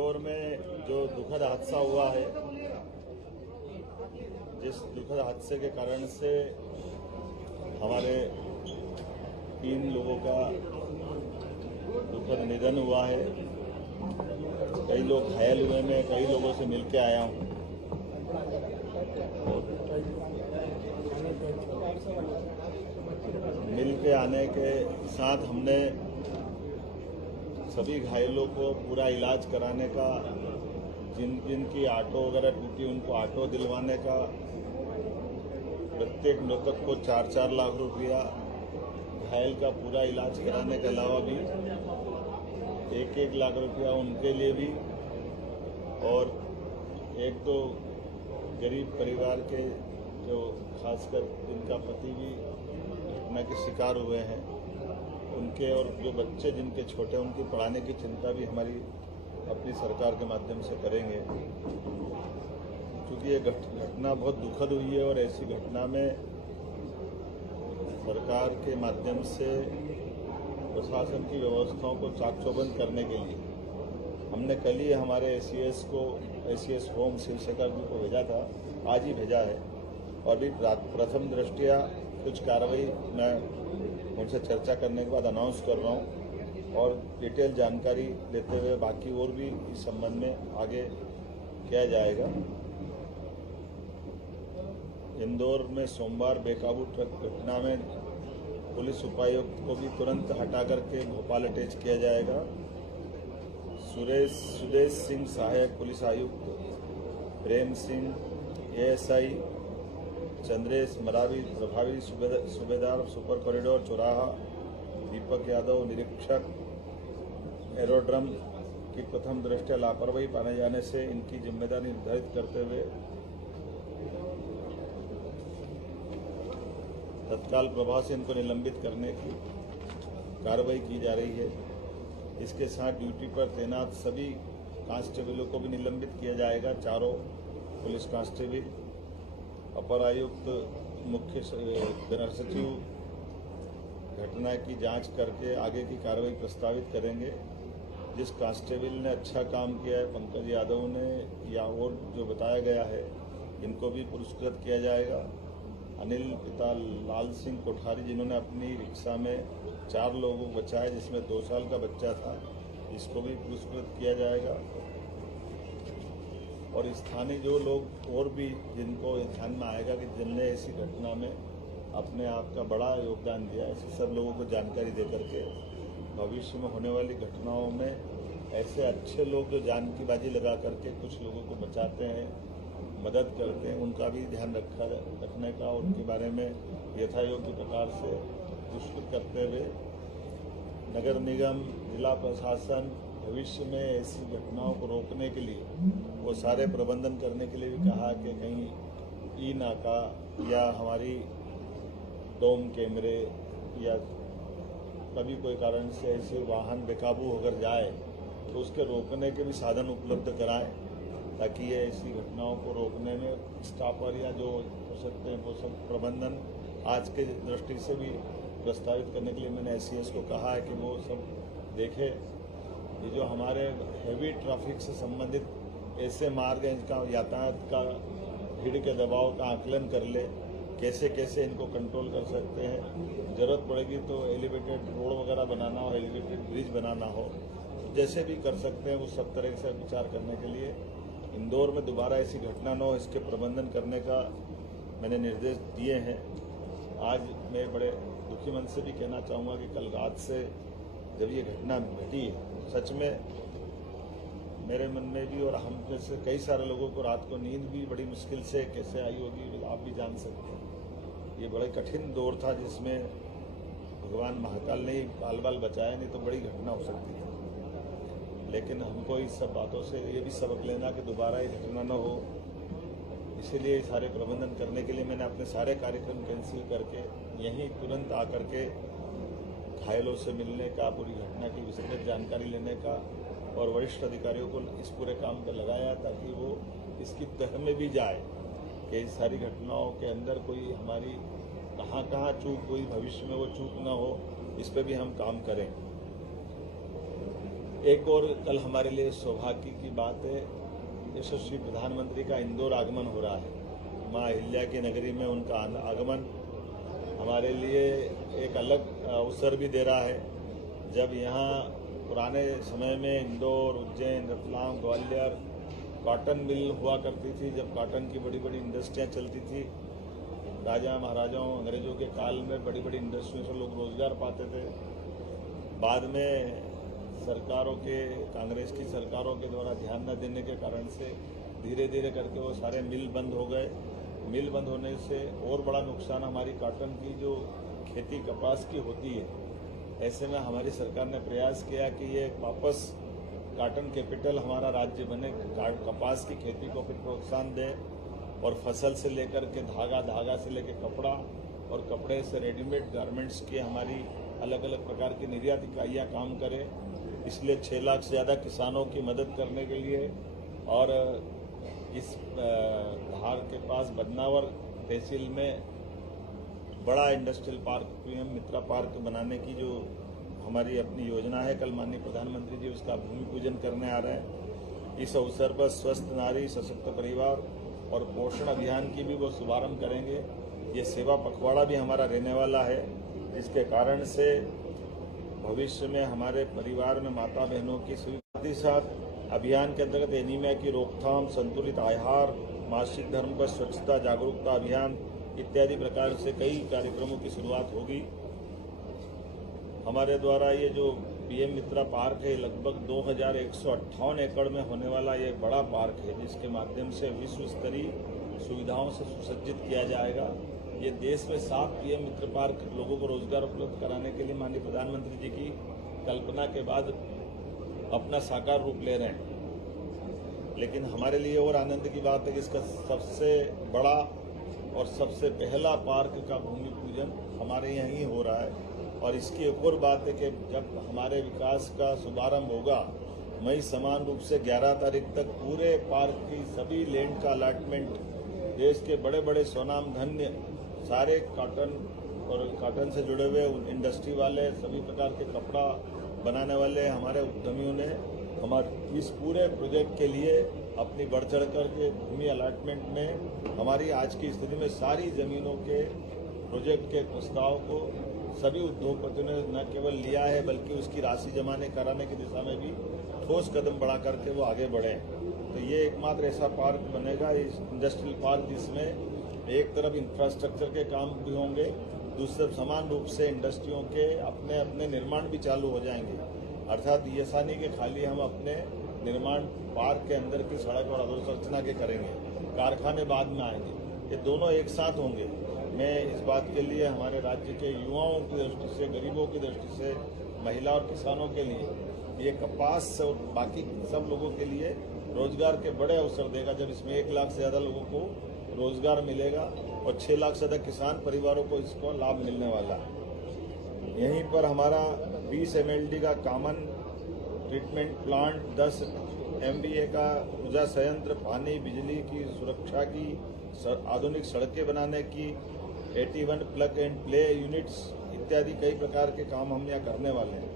इंदौर में जो दुखद हादसा हुआ है, जिस दुखद हादसे के कारण से हमारे 3 लोगों का दुखद निधन हुआ है। कई लोग घायल हुए। मैं कई लोगों से मिलके आया हूँ। मिल के आने के साथ हमने सभी घायलों को पूरा इलाज कराने का, जिनकी ऑटो वगैरह टूटी उनको ऑटो दिलवाने का, प्रत्येक मृतक को 4-4 लाख रुपया, घायल का पूरा इलाज कराने के अलावा भी 1-1 लाख रुपया उनके लिए भी, और 1-2 गरीब परिवार के जो खासकर जिनका पति भी घटना के शिकार हुए हैं उनके, और जो बच्चे जिनके छोटे उनकी पढ़ाने की चिंता भी हमारी अपनी सरकार के माध्यम से करेंगे। क्योंकि ये घटना बहुत दुखद हुई है और ऐसी घटना में सरकार के माध्यम से प्रशासन की व्यवस्थाओं को चाक चौबंद करने के लिए हमने कल ही हमारे एसीएस होम शिवशंकर जी को भेजा था, आज ही भेजा है। और भी प्रथम दृष्टिया कुछ कार्रवाई मैं उनसे चर्चा करने के बाद अनाउंस कर रहा हूं, और डिटेल जानकारी लेते हुए बाकी और भी इस संबंध में आगे किया जाएगा। इंदौर में सोमवार बेकाबू ट्रक घटना में पुलिस उपायुक्त को भी तुरंत हटा करके भोपाल अटैच किया जाएगा। सुदेश सिंह सहायक पुलिस आयुक्त, प्रेम सिंह एएसआई, चंद्रेश मरावी प्रभावी सूबेदार सुपर कॉरिडोर चौराहा, दीपक यादव निरीक्षक एरोड्रम की प्रथम दृष्टया लापरवाही पाने जाने से इनकी जिम्मेदारी निर्धारित करते हुए तत्काल प्रभाव से इनको निलंबित करने की कार्रवाई की जा रही है। इसके साथ ड्यूटी पर तैनात सभी कांस्टेबलों को भी निलंबित किया जाएगा। 4 पुलिस कांस्टेबल, अपर आयुक्त, मुख्य गृह सचिव घटना की जांच करके आगे की कार्रवाई प्रस्तावित करेंगे। जिस कांस्टेबल ने अच्छा काम किया है, पंकज यादव ने, या और जो बताया गया है, इनको भी पुरस्कृत किया जाएगा। अनिल पिता लाल सिंह कोठारी, जिन्होंने अपनी रिक्शा में 4 लोगों को बचाया जिसमें 2 साल का बच्चा था, इसको भी पुरस्कृत किया जाएगा। और स्थानीय जो लोग और भी जिनको ध्यान में आएगा कि जिनने ऐसी घटना में अपने आप का बड़ा योगदान दिया, ऐसे सब लोगों को जानकारी दे करके भविष्य में होने वाली घटनाओं में ऐसे अच्छे लोग जो जान की बाजी लगा करके कुछ लोगों को बचाते हैं, मदद करते हैं, उनका भी ध्यान रखने का, उनके बारे में यथायोग्य प्रकार से पुरस्कृत करते हुए नगर निगम, जिला प्रशासन भविष्य में ऐसी घटनाओं को रोकने के लिए वो सारे प्रबंधन करने के लिए भी कहा कि कहीं ई नाका या हमारी डोम कैमरे या कभी कोई कारण से ऐसे वाहन बेकाबू होकर जाए तो उसके रोकने के भी साधन उपलब्ध कराएं, ताकि ये ऐसी घटनाओं को रोकने में स्टाफर या जो हो सकते हैं वो सब प्रबंधन आज के दृष्टि से भी प्रस्तावित करने के लिए मैंने एसीएस को कहा है कि वो सब देखे। ये जो हमारे हैवी ट्रैफिक से संबंधित ऐसे मार्ग हैं जिनका यातायात का भीड़ के दबाव का आकलन कर ले, कैसे कैसे इनको कंट्रोल कर सकते हैं। ज़रूरत पड़ेगी तो एलिवेटेड रोड वगैरह बनाना हो, एलिवेटेड ब्रिज बनाना हो, जैसे भी कर सकते हैं वो सब तरह से विचार करने के लिए इंदौर में दोबारा ऐसी घटना न हो, इसके प्रबंधन करने का मैंने निर्देश दिए हैं। आज मैं बड़े दुखी मन से भी कहना चाहूँगा कि कल रात से जब ये घटना घटी, सच में मेरे मन में भी और हम जैसे कई सारे लोगों को रात को नींद भी बड़ी मुश्किल से कैसे आई होगी, आप भी जान सकते हैं। ये बड़ा कठिन दौर था जिसमें भगवान महाकाल ने बाल बाल बचाया, नहीं तो बड़ी घटना हो सकती थी। लेकिन हमको इस सब बातों से ये भी सबक लेना कि दोबारा ये घटना न हो, इसीलिए सारे प्रबंधन करने के लिए मैंने अपने सारे कार्यक्रम कैंसिल करके यहीं तुरंत आकर के घायलों से मिलने का, पूरी घटना की विस्तृत जानकारी लेने का और वरिष्ठ अधिकारियों को इस पूरे काम पर लगाया, ताकि वो इसकी तह में भी जाए कि इस सारी घटनाओं के अंदर कोई हमारी कहाँ चूक हुई, भविष्य में वो चूक ना हो, इस पर भी हम काम करें। एक और कल हमारे लिए सौभाग्य की बात है, यशस्वी प्रधानमंत्री का इंदौर आगमन हो रहा है। माँ अहिल्या की नगरी में उनका आगमन हमारे लिए एक अलग अवसर भी दे रहा है। जब यहाँ पुराने समय में इंदौर, उज्जैन, रतलाम, ग्वालियर कॉटन मिल हुआ करती थी, जब कॉटन की बड़ी बड़ी इंडस्ट्रियाँ चलती थी, राजा महाराजाओं अंग्रेजों के काल में बड़ी बड़ी इंडस्ट्रियों से लोग रोजगार पाते थे। बाद में सरकारों के, कांग्रेस की सरकारों के द्वारा ध्यान न देने के कारण से धीरे धीरे करके वो सारे मिल बंद हो गए। मिल बंद होने से और बड़ा नुकसान हमारी कॉटन की जो खेती कपास की होती है। ऐसे में हमारी सरकार ने प्रयास किया कि ये वापस कॉटन कैपिटल हमारा राज्य बने, कपास की खेती को फिर प्रोत्साहन दें और फसल से लेकर के धागा, धागा से लेकर कपड़ा और कपड़े से रेडीमेड गारमेंट्स की हमारी अलग अलग प्रकार की निर्यात इकाइयाँ काम करें। इसलिए 6 लाख से ज़्यादा किसानों की मदद करने के लिए और इस धार के पास बदनावर तहसील में बड़ा इंडस्ट्रियल पार्क, पीएम मित्रा पार्क बनाने की जो हमारी अपनी योजना है, कल माननीय प्रधानमंत्री जी उसका भूमि पूजन करने आ रहे हैं। इस अवसर पर स्वस्थ नारी, सशक्त परिवार और पोषण अभियान की भी वो शुभारंभ करेंगे। ये सेवा पखवाड़ा भी हमारा रहने वाला है, जिसके कारण से भविष्य में हमारे परिवार में माता बहनों की सुविधा के साथ अभियान के अंतर्गत एनीमिया की रोकथाम, संतुलित आहार, मासिक धर्म पर स्वच्छता जागरूकता अभियान इत्यादि प्रकार से कई कार्यक्रमों की शुरुआत होगी। हमारे द्वारा ये जो पीएम मित्रा पार्क है, लगभग 2158 एकड़ में होने वाला ये बड़ा पार्क है, जिसके माध्यम से विश्व स्तरीय सुविधाओं से सुसज्जित किया जाएगा। ये देश में 7 पीएम मित्र पार्क लोगों को रोजगार उपलब्ध कराने के लिए माननीय प्रधानमंत्री जी की कल्पना के बाद अपना साकार रूप ले रहे हैं। लेकिन हमारे लिए और आनंद की बात है कि इसका सबसे बड़ा और सबसे पहला पार्क का भूमि पूजन हमारे यहाँ ही हो रहा है। और इसकी एक और बात है कि जब हमारे विकास का शुभारंभ होगा, मई समान रूप से 11 तारीख तक पूरे पार्क की सभी लैंड का अलॉटमेंट देश के बड़े बड़े स्वनाम धन्य सारे कॉटन और कॉटन से जुड़े हुए इंडस्ट्री वाले, सभी प्रकार के कपड़ा बनाने वाले हमारे उद्यमियों ने हमारे इस पूरे प्रोजेक्ट के लिए अपनी बढ़ चढ़ कर के भूमि अलॉटमेंट में हमारी आज की स्थिति में सारी जमीनों के प्रोजेक्ट के प्रस्ताव को सभी उद्योगपतियों ने न केवल लिया है, बल्कि उसकी राशि जमा कराने की दिशा में भी ठोस कदम बढ़ा करके वो आगे बढ़े। तो ये एकमात्र ऐसा पार्क बनेगा, इस इंडस्ट्रियल पार्क, जिसमें एक तरफ इंफ्रास्ट्रक्चर के काम भी होंगे, दूसरे समान रूप से इंडस्ट्रियों के अपने अपने निर्माण भी चालू हो जाएंगे। अर्थात ये सानी के खाली हम अपने निर्माण पार्क के अंदर की सड़क और अधोसंरचना के करेंगे, कारखाने बाद में आएंगे, ये दोनों एक साथ होंगे। मैं इस बात के लिए हमारे राज्य के युवाओं की दृष्टि से, गरीबों की दृष्टि से, महिला और किसानों के लिए ये कपास और बाकी सब लोगों के लिए रोजगार के बड़े अवसर देगा, जब इसमें 1 लाख से ज़्यादा लोगों को रोजगार मिलेगा और 6 लाख से ज़्यादा किसान परिवारों को इसको लाभ मिलने वाला है। यहीं पर हमारा 20 MLD का कॉमन ट्रीटमेंट प्लांट, 10 MVA का ऊर्जा संयंत्र, पानी बिजली की सुरक्षा की आधुनिक सड़कें बनाने की, 81 प्लग एंड प्ले यूनिट्स इत्यादि कई प्रकार के काम हम यहाँ करने वाले हैं।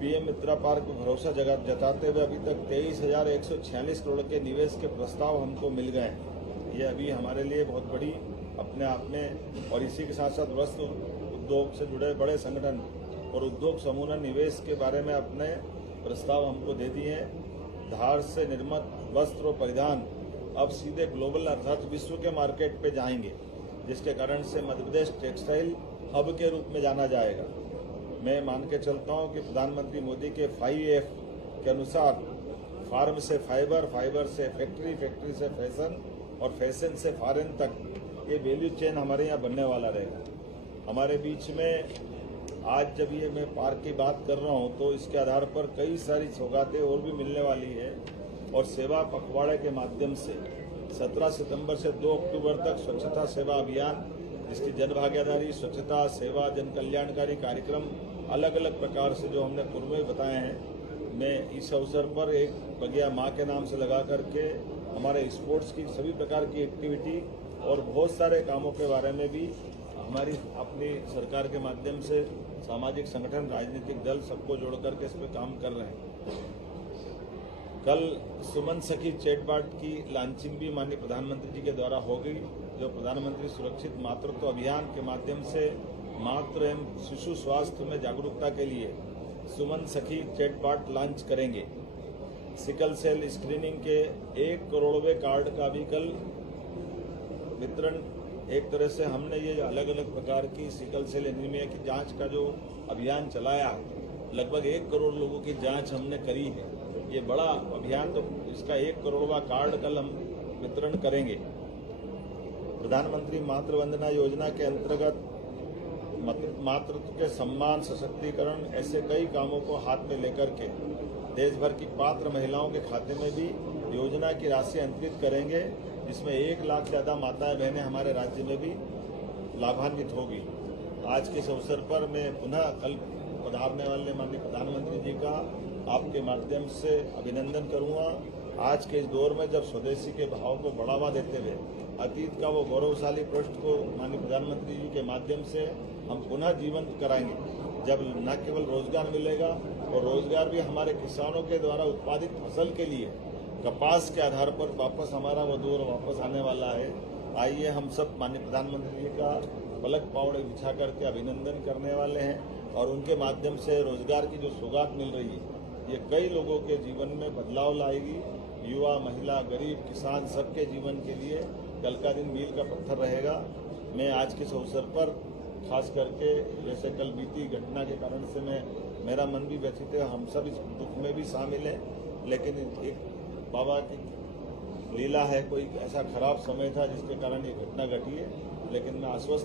पीएम मित्रा पार्क को भरोसा जताते हुए अभी तक 23,146 करोड़ के निवेश के प्रस्ताव हमको मिल गए हैं। ये अभी हमारे लिए बहुत बड़ी अपने आप में, और इसी के साथ साथ वस्त्र उद्योग से जुड़े बड़े संगठन और उद्योग समूह ने निवेश के बारे में अपने प्रस्ताव हमको दे दिए हैं। धार से निर्मित वस्त्र और परिधान अब सीधे ग्लोबल अर्थात विश्व के मार्केट पे जाएंगे, जिसके कारण से मध्य प्रदेश टेक्सटाइल हब के रूप में जाना जाएगा। मैं मान के चलता हूं कि प्रधानमंत्री मोदी के 5F के अनुसार फार्म से फाइबर, फाइबर से फैक्ट्री, फैक्ट्री से फैशन और फैशन से फॉरेन तक ये वैल्यू चेन हमारे यहाँ बनने वाला रहेगा। हमारे बीच में आज जब ये मैं पार्क की बात कर रहा हूँ तो इसके आधार पर कई सारी सौगातें और भी मिलने वाली है। और सेवा पखवाड़े के माध्यम से 17 सितंबर से 2 अक्टूबर तक स्वच्छता सेवा अभियान, जिसकी जन भागीदारी, स्वच्छता, सेवा, जन कल्याणकारी कार्यक्रम अलग अलग प्रकार से जो हमने पूर्व में बताए हैं, मैं इस अवसर पर एक बगिया माँ के नाम से लगा करके हमारे स्पोर्ट्स की सभी प्रकार की एक्टिविटी और बहुत सारे कामों के बारे में भी हमारी अपनी सरकार के माध्यम से सामाजिक संगठन, राजनीतिक दल सबको जोड़ करके इस पर काम कर रहे हैं। कल सुमन सखी चैटबॉट की लॉन्चिंग भी माननीय प्रधानमंत्री जी के द्वारा होगी, जो प्रधानमंत्री सुरक्षित मातृत्व अभियान के माध्यम से मातृ एवं शिशु स्वास्थ्य में जागरूकता के लिए सुमन सखी चैटबॉट लॉन्च करेंगे। सिकल सेल स्क्रीनिंग के 1 करोड़वें कार्ड का भी कल वितरण, एक तरह से हमने ये अलग अलग प्रकार की सिकल सेल एनीमिया की जांच का जो अभियान चलाया, लगभग 1 करोड़ लोगों की जांच हमने करी है। ये बड़ा अभियान, तो इसका 1 करोड़वां कार्ड कल हम वितरण करेंगे। प्रधानमंत्री मातृ वंदना योजना के अंतर्गत मातृत्व के सम्मान, सशक्तिकरण, ऐसे कई कामों को हाथ में लेकर के देश भर की पात्र महिलाओं के खाते में भी योजना की राशि अंतरित करेंगे, जिसमें 1 लाख से ज़्यादा माताएं बहनें हमारे राज्य में भी लाभान्वित होगी। आज के इस अवसर पर मैं पुनः कल पधारने वाले माननीय प्रधानमंत्री जी का आपके माध्यम से अभिनंदन करूंगा। आज के इस दौर में जब स्वदेशी के भाव को बढ़ावा देते हुए अतीत का वो गौरवशाली पृष्ठ को माननीय प्रधानमंत्री जी के माध्यम से हम पुनः जीवंत कराएंगे, जब न केवल रोजगार मिलेगा और रोजगार भी हमारे किसानों के द्वारा उत्पादित फसल के लिए कपास के आधार पर वापस हमारा वो दौर वापस आने वाला है। आइए हम सब माननीय प्रधानमंत्री जी का पलक पावड़े बिछा करके अभिनंदन करने वाले हैं और उनके माध्यम से रोजगार की जो सौगात मिल रही है, ये कई लोगों के जीवन में बदलाव लाएगी। युवा, महिला, गरीब, किसान सबके जीवन के लिए कल का दिन मील का पत्थर रहेगा। मैं आज के इस अवसर पर खास करके, जैसे कल बीती घटना के कारण से मेरा मन भी व्यथित है, हम सब इस दुख में भी शामिल हैं, लेकिन एक बाबा की लीला है, कोई ऐसा खराब समय था जिसके कारण ये घटना घटी है, लेकिन मैं आश्वस्त